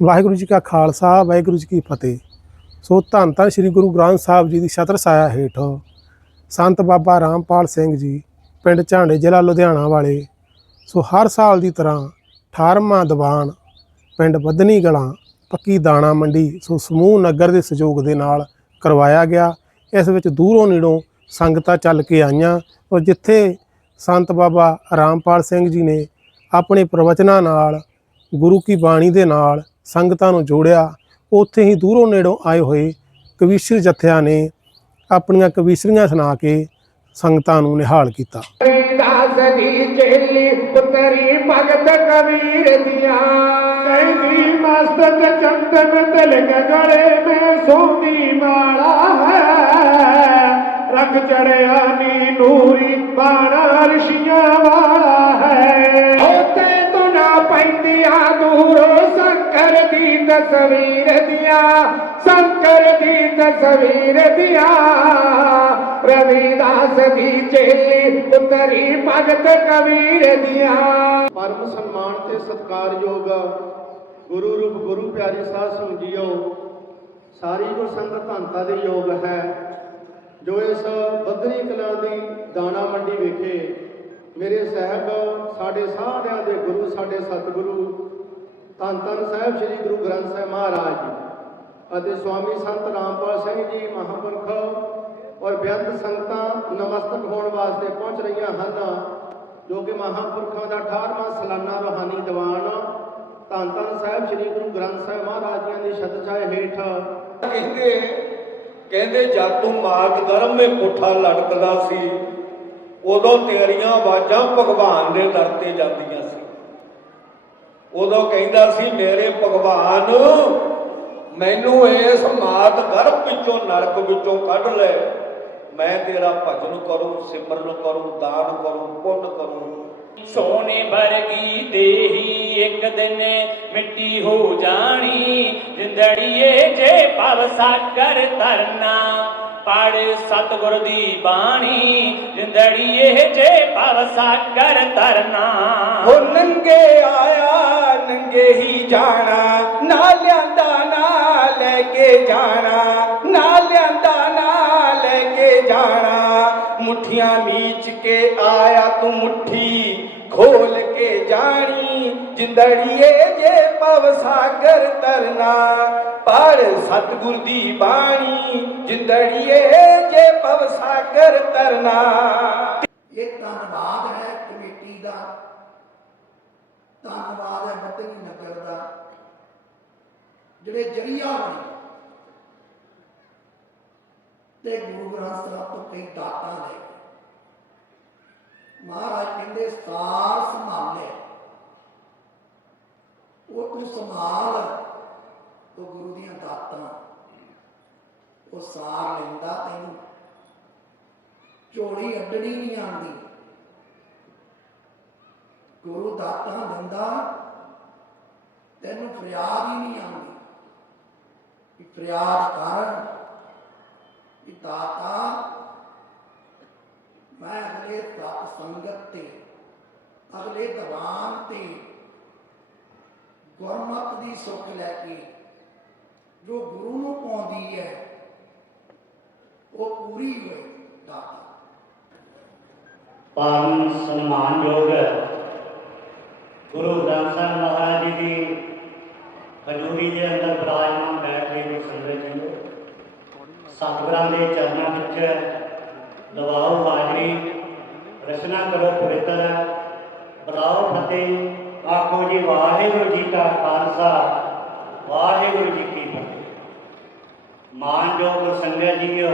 ਵਾਹਿਗੁਰੂ ਜੀ ਕਾ ਖਾਲਸਾ, ਵਾਹਿਗੁਰੂ ਜੀ ਕੀ ਫਤਿਹ। ਸੋ ਧੰਨ ਧੰਨ ਸ੍ਰੀ ਗੁਰੂ ਗ੍ਰੰਥ ਸਾਹਿਬ ਜੀ ਦੀ ਛਤਰ ਛਾਇਆ ਹੇਠ ਸੰਤ ਬਾਬਾ ਰਾਮਪਾਲ ਸਿੰਘ ਜੀ, ਪਿੰਡ ਝਾਂਡੇ ਜ਼ਿਲ੍ਹਾ ਲੁਧਿਆਣਾ ਵਾਲੇ। ਸੋ ਹਰ ਸਾਲ ਦੀ ਤਰ੍ਹਾਂ 18ਵਾਂ ਦੀਵਾਨ ਪਿੰਡ ਬੱਧਨੀ ਗਲਾਂ, ਪੱਕੀ ਦਾਣਾ ਮੰਡੀ, ਸੋ ਸਮੂਹ ਨਗਰ ਦੇ ਸਹਿਯੋਗ ਦੇ ਨਾਲ ਕਰਵਾਇਆ ਗਿਆ। ਇਸ ਵਿੱਚ ਦੂਰੋਂ ਨੇੜੋਂ ਸੰਗਤਾਂ ਚੱਲ ਕੇ ਆਈਆਂ ਔਰ ਜਿੱਥੇ ਸੰਤ ਬਾਬਾ ਰਾਮਪਾਲ ਸਿੰਘ ਜੀ ਨੇ ਆਪਣੇ ਪ੍ਰਵਚਨਾਂ ਨਾਲ, ਗੁਰੂ ਕੀ ਬਾਣੀ ਦੇ ਨਾਲ ਸੰਗਤਾਂ ਨੂੰ ਜੋੜਿਆ। ਉੱਥੇ ਹੀ ਦੂਰੋਂ ਨੇੜੋਂ ਆਏ ਹੋਏ ਕਵੀਸ਼ਰ ਜਥਿਆਂ ਨੇ ਆਪਣੀਆਂ ਕਵੀਸ਼ਰੀਆਂ ਸੁਣਾ ਕੇ ਸੰਗਤਾਂ ਨੂੰ ਨਿਹਾਲ ਕੀਤਾ। ਦਾਸ ਚੇਲੀ ਪੁੱਤਰੀ ਭਗਤ ਕਬੀਰ ਦੀਆਂ। ਕਹਿੰਦੀ, ਮਸਤਕ ਚੰਦਨ ਤਿਲਕ ਗਲੇ ਮੇ ਸੋਨੀ ਮਾਲਾ ਹੈ। ਰੰਗ ਚੜਿਆ ਨੀ ਨੂਰੀ ਬਾਣਾ ਰਿਸ਼ੀਆਂ ਵਾਲਾ ਹੈ। ਹੋਤੇ ਤੁਨਾ ਦੂਰੋਂ ਸ਼ੰਕਰ ਦੀ ਤਸਵੀਰ ਦੀਆਂ, ਸ਼ੰਕਰ ਦੀ ਤਸਵੀਰ ਦੀਆਂ। ਰਵਿਦਾਸ ਦੀ ਚੇਲੀ ਉਤਰੀ ਭਗਤ ਕਬੀਰ ਦੀਆਂ। ਪਰਮ ਸਨਮਾਨ ਤੇ ਸਤਿਕਾਰਯੋਗ ਗੁਰੂ ਰੂਪ ਗੁਰੂ ਪਿਆਰੀ ਸਾਧ ਸੰਗਤ ਸਾਰੀ ਗੁਰ ਸੰਗਤ ਧੰਤਾ ਦੇ ਯੋਗ ਹੈ, ਜੋ ਇਸ ਬੱਦਰੀ ਕਲਾਂ ਦੀ ਦਾਣਾ ਮੰਡੀ ਵਿਖੇ ਮੇਰੇ ਸਾਹਿਬ, ਸਾਡੇ ਸਾਰਿਆਂ ਦੇ ਗੁਰੂ, ਸਾਡੇ ਸਤਿਗੁਰੂ, ਧੰਨ ਧੰਨ ਸਾਹਿਬ ਸ੍ਰੀ ਗੁਰੂ ਗ੍ਰੰਥ ਸਾਹਿਬ ਮਹਾਰਾਜ ਜੀ ਅਤੇ ਸਵਾਮੀ ਸੰਤ ਰਾਮਪਾਲ ਸਿੰਘ ਜੀ, ਮਹਾਂਪੁਰਖ ਔਰ ਬੇਅੰਤ ਸੰਗਤਾਂ ਨਮਸਤਕ ਹੋਣ ਵਾਸਤੇ ਪਹੁੰਚ ਰਹੀਆਂ ਹਨ, ਜੋ ਕਿ ਮਹਾਂਪੁਰਖਾਂ ਦਾ 18ਵਾਂ ਸਾਲਾਨਾ ਰੋਹਾਨੀ ਦੀਵਾਨ ਧੰਨ ਧੰਨ ਸਾਹਿਬ ਸ੍ਰੀ ਗੁਰੂ ਗ੍ਰੰਥ ਸਾਹਿਬ ਮਹਾਰਾਜ ਜੀਆਂ ਦੀ ਛਤਰਛਾਇਆ ਹੇਠ ਕਹਿੰਦੇ ਕਹਿੰਦੇ, ਜਦ ਤੂੰ ਮਾਰਗ ਗਰਮ ਮੇ ਪੁੱਠਾ ਲੜਕਦਾ ਸੀ ਉਦੋਂ ਤੇਰੀਆਂ ਆਵਾਜ਼ਾਂ ਭਗਵਾਨ ਦੇ ਦਰ ਤੇ ਜਾਂਦੀਆਂ ਸੀ। ਉਦੋਂ ਕਹਿੰਦਾ ਸੀ, ਮੇਰੇ ਭਗਵਾਨ, ਮੈਨੂੰ ਇਸ ਮਾਤ ਗਰਭ ਵਿੱਚੋਂ, ਨਰਕ ਵਿੱਚੋਂ ਕੱਢ ਲੈ। ਮੈਂ ਤੇਰਾ ਭਜਨ ਕਰੂੰ, ਸਿਮਰਨ ਕਰੂੰ, ਦਾਨ ਕਰੂੰ, ਪੁੰਨ ਕਰੂੰ। ਸੋਨੇ ਵਰਗੀ ਦੇਹੀ ਇੱਕ ਦਿਨ ਮਿੱਟੀ ਹੋ ਜਾਣੀ। ਜਿੰਦੜੀਏ ਜੇ ਭਵ ਸਾਗਰ ਤਰਨਾ ਪੜ ਸਤਗੁਰ ਦੀ ਬਾਣੀ ਜਿੰਦੜੀਏ ਜੇ ਭਵ ਸਾਗਰ ਤਰਨਾ ਹੋ ਨੰਗੇ ਆਇਆ, ਨੰਗੇ ਹੀ ਜਾਣਾ ਨਾ ਲਿਆਂਦਾ ਨਾ ਲੈ ਕੇ ਜਾਣਾ ਨਾ ਲਿਆਂਦਾ ਨਾ ਲੈ ਕੇ ਜਾਣਾ। ਮੁੱਠੀਆਂ ਮੀਚ ਕੇ ਆਇਆ ਤੂੰ ਮੁੱਠੀ ਖੋਲ ਕੇ ਜਾਣੀ, ਜਿੰਦੜੀਏ ਜੇ ਪਵ ਸਾਗਰ ਤਰਨਾ ਪਰ ਸਤਗੁਰ ਦੀ ਬਾਣੀ, ਜਿੰਦੜੀਏ ਜੇ ਪਵ ਸਾਗਰ ਤਰਨਾ ਇਹ ਧੰਨਵਾਦ ਹੈ ਕਮੇਟੀ ਦਾ। ਧੰਨਵਾਦ ਹੈ ਬੱਤਨੀ ਨਗਰ ਦਾ। ਜਿਹੜੇ ਜਰੀਆ ਬਣੇ। ਤੇ ਗੁਰੂ ਗ੍ਰੰਥ ਸਾਹਿਬ ਤੋਂ ਕਈ ਦਾਤਾਂ ਲੈ ਮਹਾਰਾਜ ਕਹਿੰਦੇ, ਸਾਰ ਸੰਭਾਲੇ। ਉਹ ਤੂੰ ਸੰਭਾਲ, ਉਹ ਗੁਰੂ ਦੀਆਂ ਦਾਤਾਂ। ਉਹ ਸਾਰ ਲੈਂਦਾ ਤੈਨੂੰ। ਝੋਲੀ ਅੱਡਣੀ ਨਹੀਂ ਆਉਂਦੀ। ਗੁਰੂ ਦਾਤਾਂ ਦਿੰਦਾ, ਤੈਨੂੰ ਫਰਿਆਦ ਹੀ ਨਹੀਂ ਆਉਂਦੀ। ਕਿ ਫਰਿਆਦ ਕਰ ਕਿ ਦਾਤਾ ਮੈਂ ਅਗਲੇ ਸਤ ਸੰਗਤ ਤੇ, ਅਗਲੇ ਦੀਵਾਨ ਤੇ ਗੁਰਮਤ ਦੀ ਸੁੱਖ ਲੈ ਕੇ ਜੋ ਗੁਰੂ ਨੂੰ ਪਾਉਂਦੀ ਹੈ, ਉਹ ਪੂਰੀ ਹੋਏ ਦਾਤਾ। ਪਰਮ ਸਨਮਾਨਯੋਗ ਗੁਰੂ ਗ੍ਰੰਥ ਸਾਹਿਬ ਮਹਾਰਾਜ ਜੀ ਦੀ ਹਜ਼ੂਰੀ ਦੇ ਅੰਦਰ ਬਿਰਾਜਮਾਨ ਬੈਠੇ ਨੇ ਸੰਗਤ ਜੀ ਸਤਿਗੁਰਾਂ ਦੇ ਚਰਨਾਂ ਵਿੱਚ ਦਵਾਓ ਹਾਜ਼ਰੀ ਰਚਨਾ ਕਰੋ ਪਵਿੱਤਰ। ਬੁਲਾਓ ਫਤਿਹ। ਆਖੋ ਜੀ, ਵਾਹਿਗੁਰੂ ਜੀ ਕਾ ਖਾਲਸਾ, ਵਾਹਿਗੁਰੂ ਜੀ ਕੀ ਫਤਿਹ। ਮਾਨਯੋਗ ਸੰਗਤ ਜੀਓ,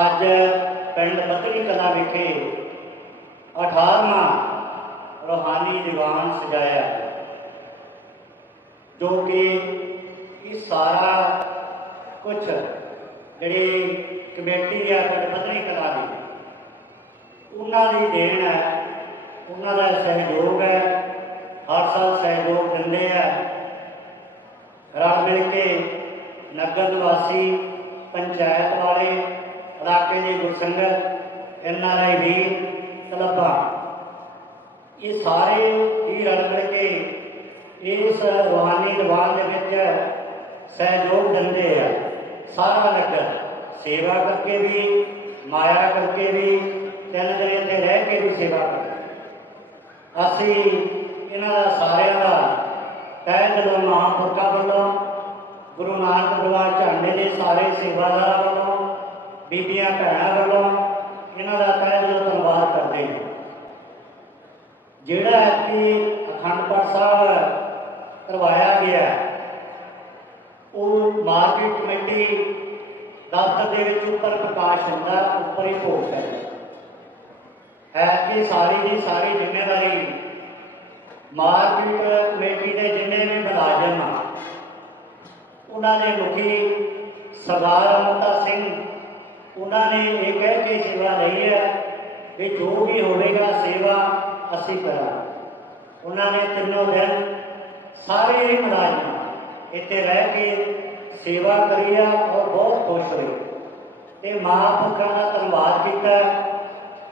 ਅੱਜ ਪਿੰਡ ਬੱਕਰੀ ਕਲਾ ਵਿਖੇ 18ਵਾਂ ਰੋਹਾਨੀ ਦੀਵਾਨ ਸਜਾਇਆ ਜੋ ਕਿ ਇਹ ਸਾਰਾ ਕੁਝ ਜਿਹੜੀ ਕਮੇਟੀ ਹੈ ਪਿੰਡ ਬੱਕਰੀ ਕਲਾ ਦੀ ਉਹਨਾਂ ਦੀ ਦੇਣ ਹੈ, ਉਹਨਾਂ ਦਾ ਸਹਿਯੋਗ ਹੈ, ਹਰ ਸਾਲ ਸਹਿਯੋਗ ਦਿੰਦੇ ਆ। ਰਲ ਮਿਲ ਕੇ ਨਗਰ ਨਿਵਾਸੀ ਪੰਚਾਇਤ ਵਾਲੇ, ਇਲਾਕੇ ਦੇ ਗੁਰਸੰਗਤ, ਐਨ ਆਰ ਆਈ ਵੀ ਕਲੱਬਾਂ ਇਹ ਸਾਰੇ ਹੀ ਰਲ ਮਿਲ ਕੇ ਇਸ ਰੋਹਾਨੀ ਨਿਵਾਸ ਦੇ ਵਿੱਚ ਸਹਿਯੋਗ ਦਿੰਦੇ ਆ। ਸਾਰਾ ਨਗਰ। ਸੇਵਾ ਕਰਕੇ ਵੀ, ਮਾਇਆ ਕਰਕੇ ਵੀ, ਤਿੰਨ ਦਿਨ ਇੱਥੇ ਰਹਿ ਕੇ ਵੀ ਸੇਵਾ ਕਰਦੇ। ਅਸੀਂ ਇਹਨਾਂ ਦਾ ਸਾਰਿਆਂ ਦਾ ਤਹਿ ਦਿਲੋਂ, ਮਹਾਂਪੁਰਖਾਂ ਵੱਲੋਂ, ਗੁਰੂ ਨਾਨਕ ਦਰਬਾਰ ਝਾਂਡੇ ਦੇ ਸਾਰੇ ਸੇਵਾਦਾਰਾਂ ਵੱਲੋਂ, ਬੀਬੀਆਂ ਭੈਣਾਂ ਵੱਲੋਂ ਇਹਨਾਂ ਦਾ ਤਹਿ ਦਿਲੋਂ ਧੰਨਵਾਦ ਕਰਦੇ ਹਾਂ। ਜਿਹੜਾ ਕਿ ਅਖੰਡ ਪਾਠ ਸਾਹਿਬ ਕਰਵਾਇਆ ਗਿਆ, ਉਹ ਮਾਰਕੀਟ ਕਮੇਟੀ ਦਫ਼ਤਰ ਦੇ ਵਿੱਚ ਉੱਪਰ ਪ੍ਰਕਾਸ਼ ਹੁੰਦਾ, ਉੱਪਰ ਹੀ ਭੋਗ ਹੈ ਹੈ ਕਿ ਸਾਰੀ ਦੀ ਸਾਰੀ ਜ਼ਿੰਮੇਵਾਰੀ ਮਾਰਕੀਟ ਕਮੇਟੀ ਦੇ ਜਿੰਨੇ ਵੀ ਮੁਲਾਜ਼ਮ ਆ, ਉਹਨਾਂ ਦੇ ਮੁਖੀ ਸਰਦਾਰ ਅਮਰਤਾ ਸਿੰਘ, ਉਹਨਾਂ ਨੇ ਇਹ ਕਹਿ ਕੇ ਸੇਵਾ ਲਈ ਹੈ ਕਿ ਜੋ ਵੀ ਹੋਵੇਗਾ ਸੇਵਾ ਅਸੀਂ ਕਰਾਂਗੇ। ਉਹਨਾਂ ਨੇ ਤਿੰਨੋਂ ਦਿਨ ਸਾਰੇ ਹੀ ਮੁਲਾਜ਼ਮ ਇੱਥੇ ਰਹਿ ਕੇ ਸੇਵਾ ਕਰੀ ਆ ਔਰ ਬਹੁਤ ਖੁਸ਼ ਹੋਏ। ਤੇ ਮਹਾਂਪੁਰਖਾਂ ਦਾ ਧੰਨਵਾਦ ਕੀਤਾ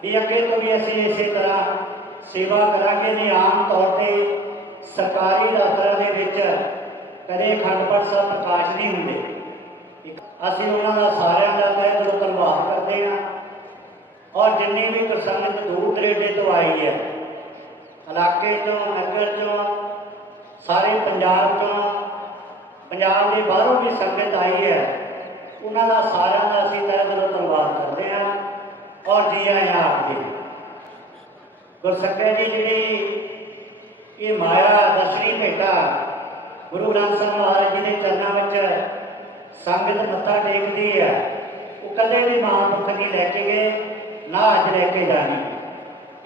ਵੀ ਅੱਗੇ ਤੋਂ ਵੀ ਅਸੀਂ ਇਸੇ ਤਰ੍ਹਾਂ ਸੇਵਾ ਕਰਾਂਗੇ ਜੀ ਆਮ ਤੌਰ ਤੇ ਸਰਕਾਰੀ ਦਫ਼ਤਰਾਂ ਦੇ ਵਿੱਚ ਕਦੇ ਅਖੰਡ ਸਾਹਿਬ ਪ੍ਰਕਾਸ਼ ਨਹੀਂ ਹੁੰਦੇ। ਅਸੀਂ ਉਹਨਾਂ ਦਾ ਸਾਰਿਆਂ ਦਾ ਤਹਿ ਦਿਲੋਂ ਧੰਨਵਾਦ ਕਰਦੇ ਹਾਂ। ਔਰ ਜਿੰਨੀ ਵੀ ਪ੍ਰਸੰਗਤ ਦੂਰ ਦਰੇਡੇ ਤੋਂ ਆਈ ਹੈ, ਇਲਾਕੇ ਚੋਂ, ਨਗਰ ਚੋਂ, ਸਾਰੇ ਪੰਜਾਬ ਚੋਂ ਪੰਜਾਬ ਦੇ ਬਾਹਰੋਂ ਵੀ ਸੰਗਤ ਆਈ ਹੈ, ਉਹਨਾਂ ਦਾ ਸਾਰਿਆਂ ਦਾ ਅਸੀਂ ਤਹਿ ਦਿਲੋਂ ਧੰਨਵਾਦ ਕਰਦੇ ਹਾਂ ਔਰ ਜੀ ਆਇਆਂ ਆਖਦੇ ਹਾਂ। ਗੁਰਸੱਕੇ ਦੀ ਜਿਹੜੀ ਇਹ ਮਾਇਆ ਦਰਸ਼ਨੀ ਭੇਟਾ ਗੁਰੂ ਗ੍ਰੰਥ ਸਾਹਿਬ ਮਹਾਰਾਜ ਜੀ ਦੇ ਚਰਨਾਂ ਵਿੱਚ ਸੰਗਤ ਮੱਥਾ ਟੇਕਦੀ ਹੈ, ਉਹ ਕਦੇ ਵੀ ਮਹਾਂਪੁਰਖ ਨਹੀਂ ਲੈ ਕੇ ਗਏ, ਨਾ ਅੱਜ ਲੈ ਕੇ ਜਾਣੀ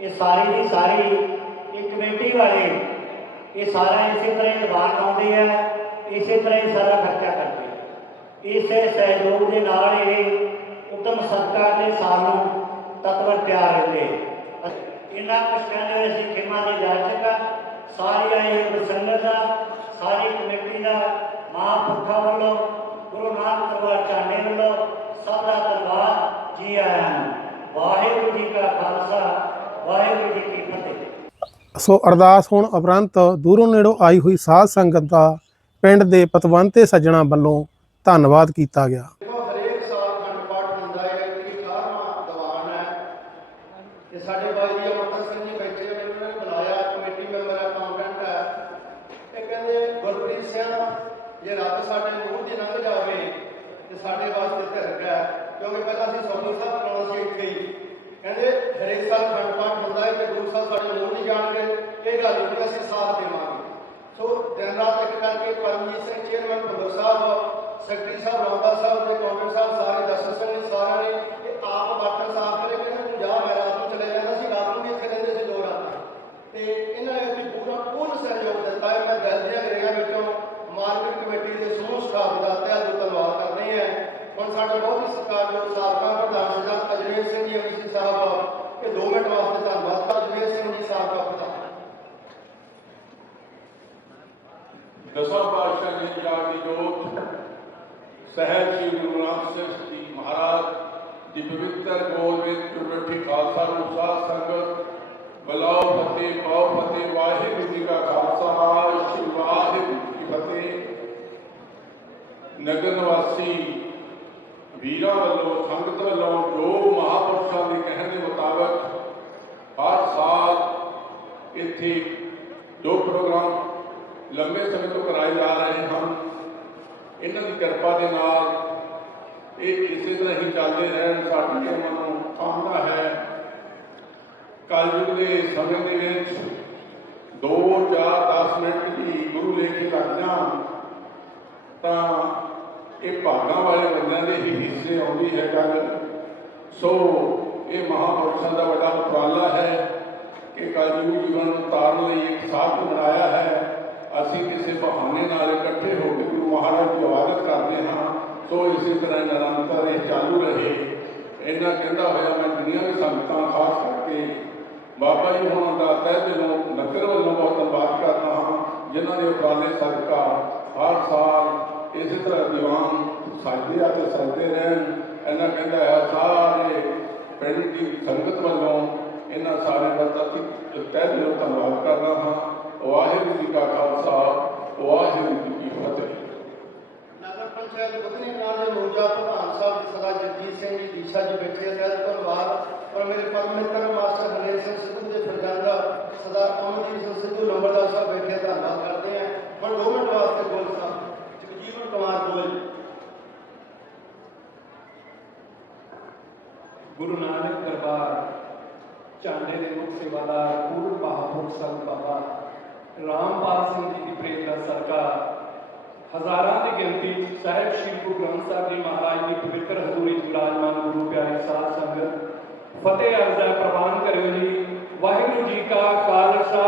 ਇਹ ਸਾਰੀ ਦੀ ਸਾਰੀ ਇਹ ਕਮੇਟੀ ਵਾਲੇ, ਇਹ ਸਾਰਾ ਇਸੇ ਤਰ੍ਹਾਂ ਹੀ ਦੀਵਾਨ ਆਉਂਦੇ ਆ ਇਸੇ ਤਰ੍ਹਾਂ ਹੀ ਸਾਰਾ ਖਰਚਾ ਕਰਦੇ ਇਸੇ ਸਹਿਯੋਗ ਦੇ ਨਾਲ ਇਹ ਉਦਮ ਸਤਕਾਰ ਦੇ ਸਾਨੂੰ ਤਤਵਰ ਪਿਆਰ ਰਹਿੰਦੇ ਇਹਨਾਂ ਕੁਛ ਕਹਿੰਦੇ ਅਸੀਂ ਖਿਮਾ ਦੇ ਜਾਚਕ ਆ। ਸਾਰੀ ਆਈ ਦਾ ਸਾਰੀ ਕਮੇਟੀ ਦਾ ਮਹਾਂਪੁਰਖਾਂ ਵੱਲੋਂ, ਗੁਰੂ ਨਾਨਕ ਦਰਬਾਰ ਚਾਂਡੇ ਵੱਲੋਂ ਸਭ ਦਾ ਧੰਨਵਾਦ ਜੀ ਆਇਆਂ ਨੂੰ। ਵਾਹਿਗੁਰੂ ਜੀ ਕਾ ਖਾਲਸਾ, ਵਾਹਿਗੁਰੂ ਜੀ ਕੀ ਫਤਿਹ। ਸੋ ਅਰਦਾਸ ਹੋਣ ਉਪਰੰਤ ਦੂਰੋਂ ਨੇੜੋਂ ਆਈ ਹੋਈ ਸਾਧ ਸੰਗਤ ਦਾ ਪਿੰਡ ਦੇ ਪਤਵੰਤੇ ਸੱਜਣਾ ਵੱਲੋਂ ਧੰਨਵਾਦ ਕੀਤਾ ਗਿਆ। ਸਾਡੇ ਬਾਈ ਜੀ ਅਮਰਤਾ ਸਿੰਘ ਜੀ ਬੈਠੇ ਹੋਏ ਉਹਨਾਂ ਨੇ ਬੁਲਾਇਆ, ਕਮੇਟੀ ਮੈਂਬਰ ਹੈ ਕਾਉਂਟੈਂਟ ਹੈ। ਇਹ ਕਹਿੰਦੇ, ਗੁਰਪ੍ਰੀਤ ਸਿੰਘ, ਜੇ ਰੱਬ ਸਾਡੇ ਮੂੰਹ ਦੀ ਲੰਘ ਜਾਵੇ, ਤੇ ਸਾਡੇ ਵਾਸਤੇ ਧਿਰਕ ਹੈ। ਕਿਉਂਕਿ ਪਹਿਲਾਂ ਅਸੀਂ ਸੌਣੀ ਸਾਹਿਬ ਕਰਾਉਣਾ ਸੀ ਇੱਥੇ ਹੀ। ਕਹਿੰਦੇ, ਹਰੇਕ ਸਾਲ ਅਖੰਡ ਪਾਠ ਹੁੰਦਾ ਹੈ, ਤੇ ਗੁਰੂ ਸਾਹਿਬ ਸਾਡੇ ਮੂੰਹ ਨਹੀਂ ਜਾਣਗੇ ਇਹ ਗੱਲ ਨਹੀਂ ਅਸੀਂ ਸਾਥ ਦੇਵਾਂਗੇ। ਸੋ ਦਿਨ ਰਾਤ ਇੱਕ ਕਰਕੇ ਪਰਮਜੀਤ ਸਿੰਘ ਚੇਅਰਮੈਨ ਭੁੱਲਰ ਸਾਹਿਬ ਸੈਕਟਰੀ ਸਾਹਿਬ ਰੌਂਦਾ ਸਾਹਿਬ ਤੇ ਕਾਉਂਟਰ ਸਾਹਿਬ ਸਾਰੇ ਦਰਸ਼ਨ ਸਿੰਘ ਨੇ ਸਾਰਿਆਂ ਨੇ ਇਹ ਆਪ ਬਰਤਨ ਸਾਫ਼ ਕਰੇ ਕਹਿੰਦੇ ਤੂੰ ਜਾ ਮੈਂ ਰਾਤ ਨੂੰ ਚਲੇ ਜਾਂਦਾ ਸੀ ਰਾਤ ਨੂੰ ਵੀ ਇੱਥੇ ਰਹਿੰਦੇ ਸੀ ਦੋ ਰਾਤਾਂ ਤੇ ਇਹਨਾਂ ਨੇ ਵੀ ਪੂਰਾ ਪੂਰਨ ਸਹਿਯੋਗ ਦਿੱਤਾ ਹੈ ਮੈਂ ਦਿਲ ਦੀਆਂ ਗਰੇਆਂ ਵਿੱਚੋਂ ਮਾਰਕੀਟ ਕਮੇਟੀ ਦੇ ਸਮੂਹ ਸਟਾਫ ਦਾ ਤਹਿ ਦਿਲੋਂ ਧੰਨਵਾਦ ਕਰਦੇ ਹਾਂ ਹੁਣ ਸਾਡਾ ਬਹੁਤ ਹੀ ਸਤਿਕਾਰਯੋਗ ਸਾਬਕਾ ਪ੍ਰਧਾਨ ਸਰਦਾਰ ਅਜਮੇਰ ਸਿੰਘ ਜੀ ਐਮਸੀ ਸਾਹਿਬ ਇਹ 2 ਮਿੰਟ ਵਾਸਤੇ ਧੰਨਵਾਦ ਅਜਮੇਰ ਸਿੰਘ ਜੀ ਸਾਬਕਾ ਪ੍ਰਧਾਨ ਦਸਾਂ ਪਾਤਸ਼ਾਹ ਜੀ ਜਾਗ ਦੀ ਜੋਤ ਸਹਿਬ ਸ੍ਰੀ ਗੁਰੂ ਗ੍ਰੰਥ ਸਾਹਿਬ ਜੀ ਮਹਾਰਾਜ ਦੀ ਪਵਿੱਤਰ ਗੋਲ ਵਿੱਚ ਚੁਰਠੀ ਖਾਲਸਾ ਨੂੰ ਸਾਧ ਸੰਗਤ ਬਲਾਓ ਫਤਿਹ ਪਾਓ ਫਤਿਹ ਵਾਹਿਗੁਰੂ ਜੀ ਕਾ ਖਾਲਸਾ ਸ੍ਰੀ ਵਾਹਿਗੁਰੂ ਜੀ ਕੀ ਫਤਿਹ ਨਗਰ ਨਿਵਾਸੀ ਵੀਰਾਂ ਵੱਲੋਂ ਸੰਗਤ ਵੱਲੋਂ ਜੋ ਮਹਾਪੁਰਸ਼ਾਂ ਦੇ ਕਹਿਣ ਦੇ ਮੁਤਾਬਕ ਹਰ ਸਾਲ ਇੱਥੇ ਜੋ ਪ੍ਰੋਗਰਾਮ ਲੰਬੇ ਸਮੇਂ ਤੋਂ ਕਰਾਏ ਜਾ ਰਹੇ ਹਨ। ਇਹਨਾਂ ਦੀ ਕਿਰਪਾ ਦੇ ਨਾਲ ਇਹ ਇਸੇ ਤਰ੍ਹਾਂ ਹੀ ਚੱਲਦੇ ਰਹਿਣ। ਸਾਡੀ ਉਹਨਾਂ ਨੂੰ ਕਾਮਨਾ ਹੈ। ਕਲਯੁਗ ਦੇ ਸਮੇਂ ਦੇ ਵਿੱਚ 2 ਜਾਂ 10 ਮਿੰਟ ਦੀ ਗੁਰੂ ਲੈ ਕੇ ਲੱਗ ਜਾਣ ਤਾਂ ਇਹ ਭਾਗਾਂ ਵਾਲੇ ਬੰਦਿਆਂ ਦੇ ਹੀ ਹਿੱਸੇ ਆਉਂਦੀ ਹੈ ਗੱਲ। ਸੋ ਇਹ ਮਹਾਪੁਰਸ਼ਾਂ ਦਾ ਵੱਡਾ ਉਪਰਾਲਾ ਹੈ ਕਿ ਕਲਯੁਗ ਜੀਵਨ ਨੂੰ ਤਾਰਨ ਲਈ ਇੱਕ ਸਾਧ ਬਣਾਇਆ ਹੈ। ਅਸੀਂ ਕਿਸੇ ਬਹਾਨੇ ਨਾਲ ਇਕੱਠੇ ਹੋ ਕੇ ਗੁਰੂ ਮਹਾਰਾਜ ਦੀ ਇਬਾਦਤ ਕਰਦੇ ਹਾਂ, ਸੋ ਇਸੇ ਤਰ੍ਹਾਂ ਨਿਰੰਤਰ ਇਹ ਚਾਲੂ ਰਹੇ। ਇਹਨਾਂ ਕਹਿੰਦਾ ਹੋਇਆ ਮੈਂ ਦੁਨੀਆ ਦੀ ਸੰਗਤਾਂ ਖਾਸ ਕਰਕੇ ਬਾਬਾ ਜੀ ਹੋਣਾ ਦਾ ਤਹਿ ਦਿਲੋਂ, ਨਗਰ ਵੱਲੋਂ ਬਹੁਤ ਧੰਨਵਾਦ ਕਰਦਾ ਹਾਂ, ਜਿਨ੍ਹਾਂ ਦੇ ਉਪਰਾਲੇ ਸਦਕਾ ਹਰ ਸਾਲ ਇਸੇ ਤਰ੍ਹਾਂ ਦੀਵਾਨ ਸਾਜਦੇ ਆ ਤੇ ਸਜਦੇ ਰਹਿਣ। ਇਹਨਾਂ ਕਹਿੰਦਾ ਹੈ, ਸਾਰੇ ਪਿੰਡ ਦੀ ਸੰਗਤ ਵੱਲੋਂ ਇਹਨਾਂ ਸਾਰਿਆਂ ਦਾ ਤਹਿ ਦਿਲੋਂ ਧੰਨਵਾਦ ਕਰਦਾ ਹਾਂ। ਵਾਹਿਗੁਰੂ ਜੀ ਕਾ ਖਾਲਸਾ ਵਾਹਿਗੁਰੂ ਜੀ ਕੀ ਫਤਿਹ ਨਗਰ ਪੰਚਾਇਤ ਬਦਨੀ ਕਲਾਂ ਦੇ ਮੌਜੂਦਾ ਪ੍ਰਧਾਨ ਸਾਹਿਬ ਸਦਾ ਜਗਜੀਤ ਸਿੰਘ ਜੀ ਦੀਸ਼ਾ ਜੀ ਬੈਠੇ ਹੈ ਧੰਨਵਾਦ ਔਰ ਮੇਰੇ ਪਰਮ ਮਿੱਤਰ ਮਾਸਟਰ ਹਰੇਸ਼ ਸਿੰਘ ਸਿੱਧੂ ਦੇ ਫਰਜ਼ੰਦ ਸਦਾ ਅਮਨਦੀਪ ਸਿੰਘ ਸਿੱਧੂ ਨੰਬਰਦਾਰ ਸਾਹਿਬ ਬੈਠੇ ਹੈ, ਧੰਨਵਾਦ ਕਰਦੇ ਹਾਂ ਹੁਣ 2 ਮਿੰਟ ਵਾਸਤੇ ਬੋਲ ਸਾਹਿਬ ਜਗਜੀਵਨ ਕੁਮਾਰ ਗੋਇਲ ਗੁਰੂ ਨਾਨਕ ਦਰਬਾਰ ਝਾਂਡੇ ਦੇ ਮੁੱਖ ਸੇਵਾਦਾਰ ਪੂਰਬ ਮਹਾਪੁਰਖ ਸੰਤ ਬਾਬਾ ਰਾਮਪਾਲ ਸਿੰਘ ਜੀ ਦੀ ਪ੍ਰੇਰਣਾ ਸਰਕਾਰ ਹਜ਼ਾਰਾਂ ਦੀ ਗਿਣਤੀ ਸਾਹਿਬ ਸ੍ਰੀ ਗੁਰੂ ਗ੍ਰੰਥ ਸਾਹਿਬ ਜੀ ਮਹਾਰਾਜ ਦੀ ਪਵਿੱਤਰ ਹਜ਼ੂਰੀ ਵਿਰਾਜਮਾਨ ਗੁਰੂ ਪਿਆਰੇ ਸਾਧ ਸੰਗਤ ਫਤਿਹ ਅਰਜ਼ਾ ਪ੍ਰਵਾਨ ਕਰਿਓ ਜੀ। ਵਾਹਿਗੁਰੂ ਜੀ ਕਾ ਖਾਲਸਾ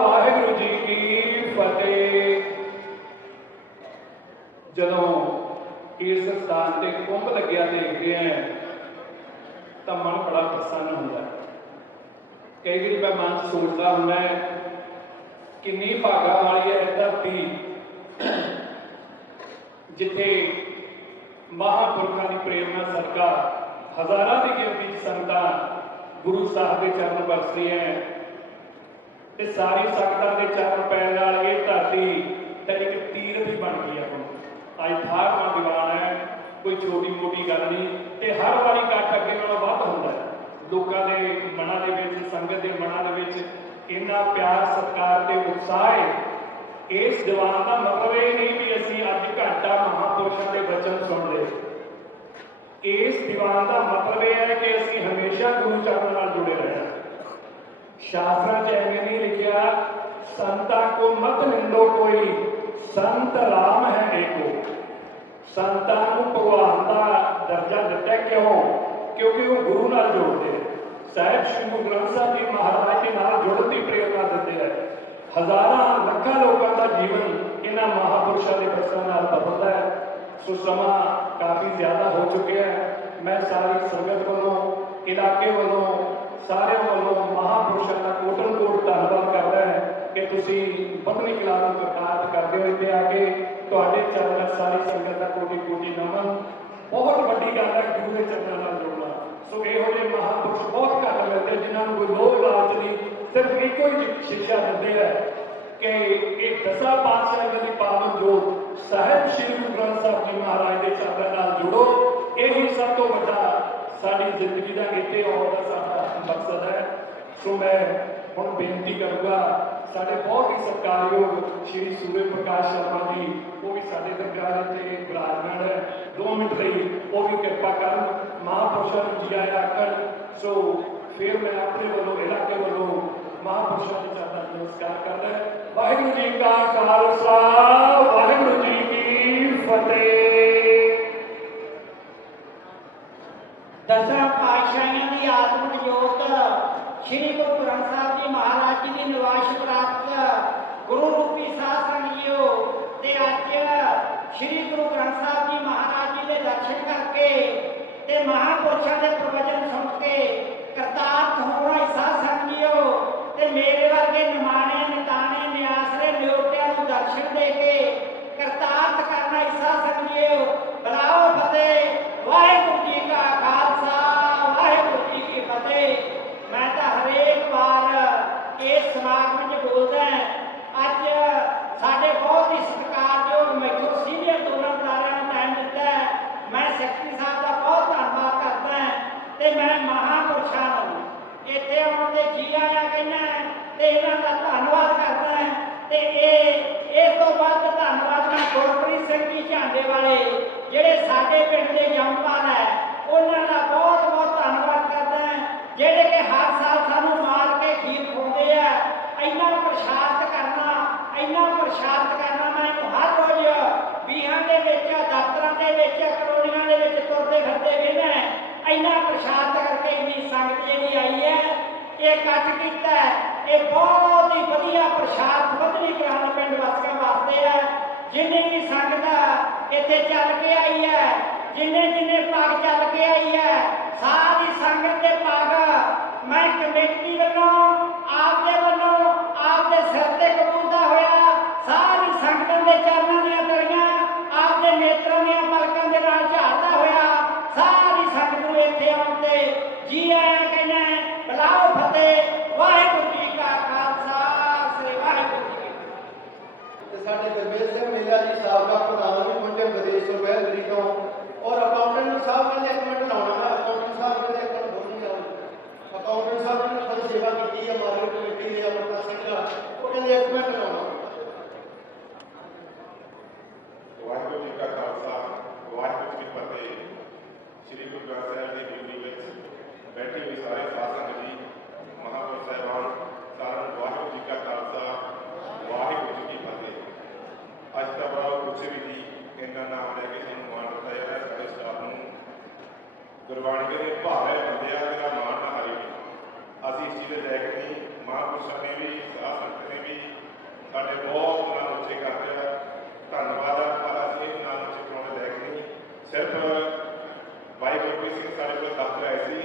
ਵਾਹਿਗੁਰੂ ਜੀ ਕੀ ਫਤਿਹ। ਜਦੋਂ ਇਸ ਸਥਾਨ ਤੇ ਕੁੰਭ ਲੱਗਿਆ ਦੇਖਦੇ ਆਂ ਤਾਂ ਮਨ ਬੜਾ ਪ੍ਰਸੰਨ ਹੁੰਦਾ। ਕਈ ਵਾਰੀ ਮੈਂ ਮਨ ਸੋਚਦਾ ਹੁੰਦਾ ਹੈ, ਕਿੰਨੀ ਭਾਗਾ ਵਾਲੀ ਹੈ ਧਰਤੀ? ਜਿੱਥੇ ਮਹਾਂਪੁਰਖਾਂ ਦੀ ਪ੍ਰੇਰਣਾ ਸਦਕਾ ਹਜ਼ਾਰਾਂ ਦੀ ਗਿਣਤੀ 'ਚ ਗੁਰੂ ਸਾਹਿਬ ਦੇ ਚਰਨ ਵਰਸਦੀਆਂ ਹੈ। ਤੇ ਸਾਰੀ ਸੰਗਤਾਂ ਦੇ ਚਰਨ ਪੈਣ ਨਾਲ ਇਹ ਧਰਤੀ ਤਾਂ ਇੱਕ ਤੀਰਥ ਹੀ ਬਣ ਗਈ ਹੈ ਹੁਣ। ਅੱਜ 18ਵਾਂ ਦੀਵਾਨ ਹੈ, ਕੋਈ ਛੋਟੀ ਮੋਟੀ ਗੱਲ ਨਹੀਂ। ਤੇ ਹਰ ਵਾਰੀ ਇਕੱਠ ਅੱਗੇ ਨਾਲੋਂ ਵੱਧ ਹੁੰਦਾ ਹੈ। ਲੋਕਾਂ ਦੇ ਮਨਾਂ ਦੇ ਵਿੱਚ, ਸੰਗਤ ਦੇ ਮਨਾਂ ਦੇ ਵਿੱਚ ਇੰਨਾ ਪਿਆਰ, ਸਤਿਕਾਰ ਤੇ ਉਤਸ਼ਾਹ ਹੈ। ਇਸ ਦੀਵਾਨ ਦਾ ਮਤਲਬ ਇਹ ਨਹੀਂ ਵੀ ਅਸੀਂ ਅੱਜ ਘੰਟਾ ਮਹਾਪੁਰਸ਼ਾਂ ਦੇ ਬਚਨ ਸੁਣ ਲਏ। ਇਸ ਦੀਵਾਨ ਦਾ ਮਤਲਬ ਇਹ ਹੈ ਕਿ ਅਸੀਂ ਹਮੇਸ਼ਾ ਗੁਰੂ ਚਰਨ ਨਾਲ ਜੁੜੇ ਰਹਿਣਾ ਸ਼ਾਸਤਰਾਂ 'ਚ ਐਵੇਂ ਨਹੀਂ ਲਿਖਿਆ, ਸੰਤਾਂ ਕੋ ਮਤ ਨਿੰਦੋ ਕੋਈ, ਸੰਤ ਰਾਮ ਹੈ ਏਕੋ। ਸੰਤਾਂ ਨੂੰ ਭਗਵਾਨ ਦਾ ਦਰਜਾ ਦਿੱਤਾ ਕਿਉਂ? ਕਿਉਂਕਿ ਉਹ ਗੁਰੂ ਨਾਲ ਜੋੜਦੇ ਨੇ। ਸਾਹਿਬ ਸ਼੍ਰੀ ਗੁਰੂ ਗ੍ਰੰਥ ਸਾਹਿਬ ਜੀ ਮਹਾਰਾਜ ਦੇ ਨਾਲ ਜੁੜਨ ਦੀ ਪ੍ਰੇਰਣਾ ਦਿੰਦੇ ਹੈ ਹਜ਼ਾਰਾਂ, ਲੱਖਾਂ ਲੋਕਾਂ ਦਾ ਜੀਵਨ ਇਹਨਾਂ ਮਹਾਪੁਰਸ਼ਾਂ ਦੇ ਬਰਸਾਂ ਨਾਲ ਬਦਲਦਾ ਹੈ। ਸੋ ਸਮਾਂ ਕਾਫੀ ਜ਼ਿਆਦਾ ਹੋ ਚੁੱਕਿਆ ਹੈ। ਮੈਂ ਸਾਰੀ ਸੰਗਤ ਵੱਲੋਂ, ਇਲਾਕੇ ਵੱਲੋਂ, ਸਾਰਿਆਂ ਵੱਲੋਂ ਮਹਾਪੁਰਸ਼ਾਂ ਦਾ ਕੋਟਨ ਕੋਟ ਧੰਨਵਾਦ ਕਰਦਾ ਹੈ ਕਿ ਤੁਸੀਂ ਬੰਦਨੀ ਕਲਾ ਨੂੰ ਪ੍ਰਕਾਸ਼ ਕਰਦੇ ਹੋ ਇੱਥੇ ਆ ਕੇ ਤੁਹਾਡੇ ਚਰਨਾਂ ਸਾਰੀ ਸੰਗਤ ਦਾ ਕੋਟੀ ਕੋਟੀ ਨਮਨ। ਬਹੁਤ ਵੱਡੀ ਗੱਲ ਹੈ, ਗੁਰੂ ਦੇ ਚਰਨਾਂ ਨਾਲ ਜੁੜਨਾ। ਸੋ ਇਹੋ ਜਿਹੇ ਮਹਾਪੁਰਸ਼ ਬਹੁਤ ਘੱਟ ਮਿਲਦੇ ਜਿਨ੍ਹਾਂ ਨੂੰ ਕੋਈ ਲੋਭ ਲਾਲਚ ਨਹੀਂ, ਸਿਰਫ ਇੱਕੋ ਹੀ ਸਿੱਖਿਆ ਦਿੰਦੇ ਹੈ ਕਿ ਇਹ ਦਸਾਂ ਪਾਤਸ਼ਾਹਾਂ ਦੀ ਪਾਵਨ ਜੋਤ ਸਾਹਿਬ ਸ੍ਰੀ ਗੁਰੂ ਗ੍ਰੰਥ ਸਾਹਿਬ ਜੀ ਮਹਾਰਾਜ ਦੇ ਚਰਨਾਂ ਨਾਲ ਜੁੜੋ। ਇਹੀ ਸਭ ਤੋਂ ਵੱਡਾ ਸਾਡੀ ਜ਼ਿੰਦਗੀ ਦਾ ਇੱਥੇ ਆਉਣ ਦਾ ਸਾਡਾ ਮਕਸਦ ਹੈ। ਸੋ ਮੈਂ ਹੁਣ ਬੇਨਤੀ ਕਰੂੰਗਾ ਸਾਡੇ ਬਹੁਤ ਹੀ ਸਤਿਕਾਰਯੋਗ ਸ਼੍ਰੀ ਸੂਰਜ ਪ੍ਰਕਾਸ਼ ਸ਼ਰਮਾ ਜੀ, ਉਹ ਵੀ ਸਾਡੇ ਦਰਗਾਹ ਤੇ ਵਿਰਾਜਮਾਨ ਹੈ। 2 ਮਿੰਟ ਲਈ ਉਹ ਵੀ ਕਿਰਪਾ ਕਰਨ। ਮਹਾਂਪੁਰਸ਼ਾਂ ਨੂੰ ਜੀ ਆਇਆ ਆਖਣ। ਸੋ ਫਿਰ ਮੈਂ ਆਪਣੇ ਵੱਲੋਂ, ਇਲਾਕੇ ਵੱਲੋਂ ਮਹਾਂਪੁਰਸ਼ਾਂ ਦੇ ਚਰਨਾਂ 'ਚ ਨਮਸਕਾਰ ਕਰਦਾ ਵਾਹਿਗੁਰੂ ਜੀ ਕਾ ਖਾਲਸਾ, ਵਾਹਿਗੁਰੂ ਜੀ ਕੀ ਫਤਿਹ। ਦਸਾਂ ਪਾਤਸ਼ਾਹੀਆਂ ਦੀ ਆਤਮਿਕ ਜੋਤ ਸ੍ਰੀ ਗੁਰੂ ਗ੍ਰੰਥ ਸਾਹਿਬ ਜੀ ਮਹਾਰਾਜ ਜੀ ਦੀ ਨਿਵਾਸ ਪ੍ਰਾਪਤ ਗੁਰੂ ਰੂਪੀ ਸਾਧ ਸੰਗਤ ਤੇ ਅੱਜ ਸ੍ਰੀ ਗੁਰੂ ਗ੍ਰੰਥ ਸਾਹਿਬ ਜੀ ਮਹਾਰਾਜ ਜੀ ਦੇ ਦਰਸ਼ਨ ਕਰਕੇ ਤੇ ਮਹਾਪੁਰਸ਼ਾਂ ਦੇ ਪ੍ਰਵਚਨ ਸੁਣ ਕੇ ਕਰਤਾਰ ਹੋਣਾ ਸਾਧ ਸੰਗਤ ਤੇ ਮੇਰੇ ਵਰਗੇ ਨਿਮਾਣੇ ਨਿਤਾਣੇ ਨਿਆਸਰੇ ਨਿਉਟਿਆਂ ਨੂੰ ਦਰਸ਼ਨ ਦੇ ਕੇ ਕਰਤਾਰਥ ਕਰਨਾ ਹੀ ਸਾਧ ਸੰਗਤ ਜੀਓ ਬਲਾਓ ਫਤਿਹ ਵਾਹਿਗੁਰੂ ਜੀ ਕਾ ਖਾਲਸਾ ਵਾਹਿਗੁਰੂ ਜੀ ਕੀ ਫਤਿਹ ਮੈਂ ਤਾਂ ਹਰੇਕ ਵਾਰ ਇਸ ਸਮਾਗਮ ਵਿੱਚ ਬੋਲਦਾ ਹਾਂ। ਅੱਜ ਸਾਡੇ ਬਹੁਤ ਹੀ ਸਤਿਕਾਰਯੋਗ ਮੈਥੋਂ ਸੀਨੀਅਰ ਦੋਨਾਂ ਬੁਲਾਰਿਆਂ ਨੇ ਟਾਈਮ ਦਿੱਤਾ ਹੈ। ਮੈਂ ਸੈਕਟਰੀ ਸਾਹਿਬ ਦਾ ਬਹੁਤ ਧੰਨਵਾਦ ਕਰਦਾ ਹਾਂ ਤੇ ਮੈਂ ਮਹਾਂਪੁਰਸ਼ਾਂ ਨੂੰ ਇੱਥੇ ਆਉਣ ਦੇ ਜੀ ਆਇਆਂ ਕਹਿੰਦਾ ਹਾਂ ਤੇ ਇਹਨਾਂ ਦਾ ਧੰਨਵਾਦ ਕਰਦਾ ਹਾਂ ਤੇ ਇਹ ਇਸ ਤੋਂ ਵੱਧ ਧੰਨਵਾਦ ਮੈਂ ਗੁਰਪ੍ਰੀਤ ਸਿੰਘ ਜੀ ਵਾਲੇ, ਜਿਹੜੇ ਸਾਡੇ ਪਿੰਡ ਦੇ ਜੰਮਪਾਲ ਹੈ, ਉਹਨਾਂ ਦਾ ਬਹੁਤ ਬਹੁਤ ਧੰਨਵਾਦ ਕਰਦਾ ਜਿਹੜੇ ਕਿ ਹਰ ਸਾਲ ਸਾਨੂੰ ਮਾਰ ਕੇ ਖੀਰ ਖਵਾਉਂਦੇ ਆ। ਇੰਨਾ ਪ੍ਰਸ਼ਾਸਤ ਕਰਨਾ, ਇੰਨਾ ਪ੍ਰਸ਼ਾਦ ਕਰਨਾ ਮੈਂ ਹਰ ਰੋਜ਼ ਵੀਹਾਂ ਦੇ ਵਿੱਚ, ਦਫ਼ਤਰਾਂ ਦੇ ਵਿੱਚ, ਕਲੋਨੀਆਂ ਦੇ ਵਿੱਚ ਤੁਰਦੇ ਫਿਰਦੇ ਵੇਖਦਾ ਇੰਨਾ ਪ੍ਰਸ਼ਾਦ ਕਰਕੇ ਇੰਨੀ ਸੰਗਤ ਜਿਹੜੀ ਆਈ ਹੈ, ਇਹ ਇਕੱਠ ਕੀਤਾ ਇਹ ਬਹੁਤ ਹੀ ਵਧੀਆ ਪ੍ਰਸ਼ਾਦ ਵਧਣੀ ਕਰਾਉਣ ਪਿੰਡ ਵਾਸੀਆਂ ਵਾਸਤੇ ਹੈ। ਜਿੰਨੇ ਵੀ ਸੰਗਤ ਇੱਥੇ ਚੱਲ ਕੇ ਆਈ ਹੈ ਜਿੰਨੇ ਜਿੰਨੇ ਪੱਗ ਚੱਲ ਕੇ ਆਈ ਹੈ ਸਾਰੀ ਸੰਗਤ ਦੇ ਪੱਗ ਮੈਂ ਕਮੇਟੀ ਵੱਲੋਂ ਆਪਦੇ ਵੱਲੋਂ ਆਪਦੇ ਸਿਰ ਤੇ ਕਬੂਲਦਾ ਹੋਇਆ ਸਾਰੀ ਸੰਗਤਾਂ ਦੇ ਚਰਨਾਂ ਦੀਆਂ ਤਲੀਆਂ ਆਪਦੇ ਨੇਤਰਾਂ ਦੀਆਂ ਪਲਕਾਂ ਦੇ ਨਾਲ ਝਾੜਦਾ ਹੋਇਆ ਸਾਰੀ ਸੰਗਤ ਨੂੰ ਇੱਥੇ ਆਉਣ ਤੇ ਜੀ ਆਇਆਂ ਕਹਿੰਦਾ ਬਲਾਓ ਫਤਿਹ ਵਾਹਿਗੁਰੂ ਜੀ ਕਾ ਖਾਲਸਾ ਸ੍ਰੀ ਵਾਹਿਗੁਰੂ ਇੰਡੀਆ ਦੀ ਸਾਬਕਾ ਪ੍ਰਧਾਨ ਵੀ ਪਹੁੰਚੇ ਵਿਦੇਸ਼ ਤੋਂ ਬਹਿਦਰੀ ਤੋਂ ਔਰ ਅਕਾਊਂਟੈਂਟ ਸਾਹਿਬ ਕਹਿੰਦੇ ਇੱਕ ਮਿੰਟ ਲਾਉਣਾ ਮੈਂ ਅਕਾਊਂਟੈਂਟ ਸਾਹਿਬ ਕਹਿੰਦੇ ਇੱਕ ਮਿੰਟ ਬੋਲਣੀ ਆਉ ਅਕਾਊਂਟੈਂਟ ਸਾਹਿਬ ਨੇ ਖੁਦ ਸੇਵਾ ਕੀਤੀ ਹੈ ਮਾਰਕੀਟ ਕਮੇਟੀ ਦੇ ਅਮਰਤਾ ਸਿੰਘ ਦਾ ਉਹ ਕਹਿੰਦੇ ਇੱਕ ਮਿੰਟ ਲਾਉਣਾ ਵਾਹਿਗੁਰੂ ਜੀ ਕਾ ਖਾਲਸਾ ਵਾਹਿਗੁਰੂ ਜੀ ਕੀ ਫਤਿਹ ਸ੍ਰੀ ਗੁਰੂ ਗ੍ਰੰਥ ਸਾਹਿਬ ਦੀ ਡਿਊਟੀ ਵਿੱਚ ਬੈਠੇ ਹੋਏ ਸਾਰੇ ਸਾਧ ਸੰਗਤ ਜੀ ਮਹਾਪੁਰਖ ਸਾਹਿਬਾਨ ਸਾਰਿਆਂ ਨੂੰ ਵਾਹਿਗੁਰੂ ਜੀ ਕਾ ਖਾਲਸਾ ਵਾਹਿਗੁਰੂ ਜੀ ਕੀ ਫਤਿਹ ਅੱਜ ਦਾ ਬੜਾ ਕੁਛ ਵੀ ਜੀ ਇਹਨਾਂ ਨਾਮ ਲੈ ਕੇ ਸਾਨੂੰ ਮਾਣ ਦਿੱਤਾ ਜਾ ਰਿਹਾ ਸਾਡੇ ਸਟਾਫ ਨੂੰ ਗੁਰਬਾਣੀ ਦੇ ਭਾਵੇਂ ਬੰਦਿਆ ਤੇਰਾ ਮਾਣ ਨਾ ਹਾਰੀ ਅਸੀਂ ਇਸ ਚੀਜ਼ ਦੇ ਲਾਇਕ ਨਹੀਂ ਮਹਾਂਪੁਰਸ਼ਾਂ ਨੇ ਵੀ, ਸਾਧ ਸੰਗਤ ਨੇ ਵੀ ਸਾਡੇ ਬਹੁਤ ਨਾਮ ਉੱਚੇ ਕਰ ਰਿਹਾ ਧੰਨਵਾਦ ਆ, ਪਰ ਅਸੀਂ ਇਹ ਨਾਮ ਉੱਚੇ ਕਰਾਉਣ ਦੇ ਲਾਇਕ ਨਹੀਂ। ਸਿਰਫ ਭਾਈ ਗੁਰਪ੍ਰੀਤ ਸਿੰਘ ਸਾਡੇ ਕੋਲ ਦਫ਼ਤਰ ਆਏ ਸੀ।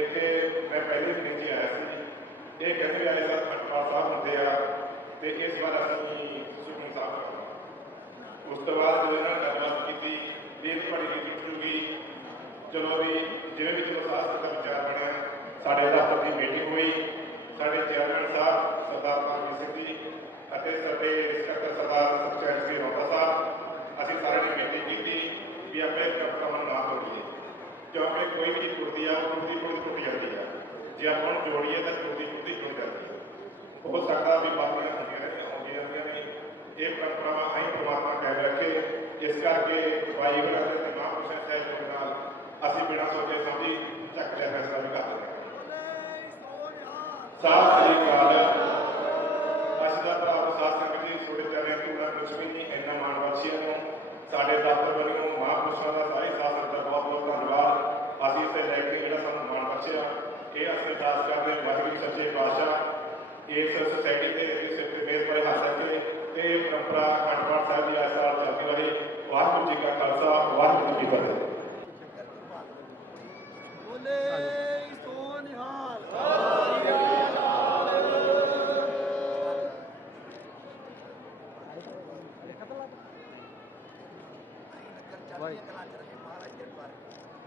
ਇੱਥੇ ਮੈਂ ਪਹਿਲੇ ਦਿਨ ਹੀ ਆਇਆ ਸੀ। ਇਹ ਕਹਿੰਦੇ ਵੀ ਸਾਹਿਬ ਸਾਥ ਖਟਪਾਲ ਸਾਹਿਬ ਹੁੰਦੇ ਆ ਤੇ ਇਸ ਵਾਰ ਅਸੀਂ ਸੁਖਮਨ ਸਾਹਿਬ ਕਰਨਾ ਉਸ ਤੋਂ ਬਾਅਦ ਜਦੋਂ ਇਹਨਾਂ ਨੇ ਗੱਲਬਾਤ ਕੀਤੀ, ਵੀ ਇਹ ਬੜੀ ਰੀਤੀ ਚਲੋ ਵੀ ਜਿਵੇਂ ਵੀ ਚਲੋ ਸਾਥ ਦਾ ਵਿਚਾਰ ਬਣਿਆ, ਸਾਡੇ ਦਫ਼ਤਰ ਦੀ ਮੀਟਿੰਗ ਹੋਈ। ਸਾਡੇ ਚੇਅਰਮੈਨ ਸਾਹਿਬ, ਸਰਦਾਰ ਪਰਮਜੀਤ ਸਿੰਘ ਜੀ ਅਤੇ ਸਾਡੇ ਸਕੱਤਰ ਸਰਦਾਰ ਸਚੈਨ ਸਿੰਘ ਰੋਹਾ ਸਾਹਿਬ, ਅਸੀਂ ਸਾਰਿਆਂ ਨੇ ਬੇਨਤੀ ਕੀਤੀ ਵੀ ਆਪਾਂ ਇਸ ਕੰਮ ਨੂੰ ਨਾ ਤੋੜੀਏ। ਕਿਉਂਕਿ ਕੋਈ ਵੀ ਚੀਜ਼ ਆ ਉਹ ਟੁੱਟਦੀ ਟੁੱਟ ਜਾਂਦੀ ਆ। ਜੇ ਆਪਾਂ ਨੂੰ ਜੋੜੀਏ ਤਾਂ ਟੁੱਟਦੀ ਟੁੱਟਦੀ ਟੁੱਟ ਜਾਂਦੀ ਆ। ਹੋ ਸਕਦਾ ਵੀ ਬਾਤਾਂ ਹੁੰਦੀਆਂ ਨੇ, ਆਉਂਦੀਆਂ ਰਹਿੰਦੀਆਂ ਨੇ। ਇਹ ਪਰੰਪਰਾਵਾਂ ਆਈ ਪ੍ਰਮਾਤਮਾ ਕਾਇਮ ਰੱਖੇ ਇਸ ਕਰਕੇ ਭਾਈ ਬਣਾ ਦੇ ਤੇ ਮਹਾਂਪੁਰਸ਼ਾਂ ਸਾਹਿਬ ਦੇ ਨਾਲ ਅਸੀਂ ਬਿਨਾਂ ਸੋਚੇ ਸਮਝੀ ਚੱਕ ਲਿਆ ਫੈਸਲਾ ਵੀ ਕਰ ਦਿੰਦੇ ਸਤਿ ਸ੍ਰੀ ਅਕਾਲ। ਅੱਜ ਦਾ ਭਰਾ ਸਾਥ ਸੰਗਤ ਜੀ ਛੋਟੇ ਚਾਰਿਆਂ ਤੋਂ ਨਾ ਕੁਝ ਵੀ ਨਹੀਂ ਇੰਨਾ ਮਾਣ ਵਾਸੀਆਂ ਨੂੰ, ਸਾਡੇ ਦਫ਼ਤਰ ਵੱਲੋਂ, ਮਹਾਂਪੁਰਸ਼ਾਂ ਦਾ ਸਾਰੇ ਸਾਥ ਸੰਗਤ ਦਾ ਬਹੁਤ ਬਹੁਤ ਧੰਨਵਾਦ। ਅਸੀਂ ਇਸੇ ਲੈ ਕੇ ਜਿਹੜਾ ਸਾਨੂੰ ਮਾਣ ਬਖਸ਼ਿਆ, ਇਹ ਅਸੀਂ ਅਰਦਾਸ ਕਰਦੇ ਹਾਂ, ਵਾਹਿਗੁਰੂ ਸੱਚੇ ਪਾਤਸ਼ਾਹ, ਇਸ ਸੁਸਾਇਟੀ ਦੇ ਇਸ ਮੇਰ ਪਰ ਹੱਥ ਕੇ ਤੇ ਪਰੰਪਰਾ ਅਖੰਡ ਪਾਠ ਸਾਹਿਬ ਦੀ ਇਸ ਸਾਲ ਚੱਲਦੀ ਰਹੇ ਵਾਹਿਗੁਰੂ ਜੀ ਕਾ ਖਾਲਸਾ, ਵਾਹਿਗੁਰੂ ਜੀ ਕੀ ਫਤਿਹ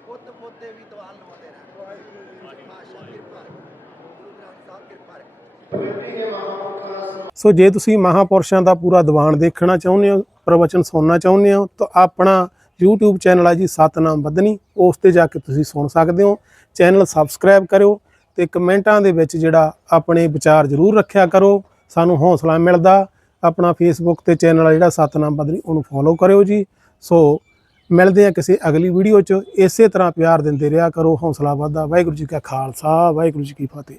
ਪੁੱਤ ਪੋਤੇ ਵੀ ਦਵਾਲ ਲਵਾਉਂਦੇ ਰਹਿਣ ਮਾਸ਼ਾ ਕਿਰਪਾ ਗੁਰੂ ਗ੍ਰੰਥ ਸਾਹਿਬ ਕਿਰਪਾ ਕਮੇਟੀ ਦੇ ਮਹਾਂਪੁਰਖਾਂ ਸੋ ਜੇ ਤੁਸੀਂ ਮਹਾਪੁਰਸ਼ਾਂ ਦਾ ਪੂਰਾ ਦੀਵਾਨ ਦੇਖਣਾ ਚਾਹੁੰਦੇ ਹੋ, ਪ੍ਰਵਚਨ ਸੁਣਨਾ ਚਾਹੁੰਦੇ ਹੋ, ਤਾਂ ਆਪਣਾ YouTube ਚੈਨਲ ਆ ਜੀ ਸਤਨਾਮ ਬੱਧਨੀ। ਉਸ ਤੇ ਜਾ ਕੇ ਤੁਸੀਂ ਸੁਣ ਸਕਦੇ ਹੋ। ਚੈਨਲ ਸਬਸਕ੍ਰਾਈਬ ਕਰਿਓ ਤੇ ਕਮੈਂਟਾਂ ਦੇ ਵਿੱਚ ਜਿਹੜਾ ਆਪਣੇ ਵਿਚਾਰ ਜ਼ਰੂਰ ਰੱਖਿਆ ਕਰੋ। ਸਾਨੂੰ ਹੌਸਲਾ ਮਿਲਦਾ। ਆਪਣਾ ਫੇਸਬੁੱਕ ਤੇ ਚੈਨਲ ਆ ਜਿਹੜਾ ਸਤਨਾਮ ਬੱਧਨੀ, ਉਹਨੂੰ ਫੋਲੋ ਕਰਿਓ ਜੀ। ਸੋ ਮਿਲਦੇ ਆ ਕਿਸੇ ਅਗਲੀ ਵੀਡੀਓ 'ਚ। ਇਸੇ ਤਰ੍ਹਾਂ ਪਿਆਰ ਦਿੰਦੇ ਰਿਹਾ ਕਰੋ। ਹੌਸਲਾ ਵੱਧਦਾ। ਵਾਹਿਗੁਰੂ ਜੀ ਕਾ ਖਾਲਸਾ। ਵਾਹਿਗੁਰੂ ਜੀ ਕੀ ਫਤਿਹ।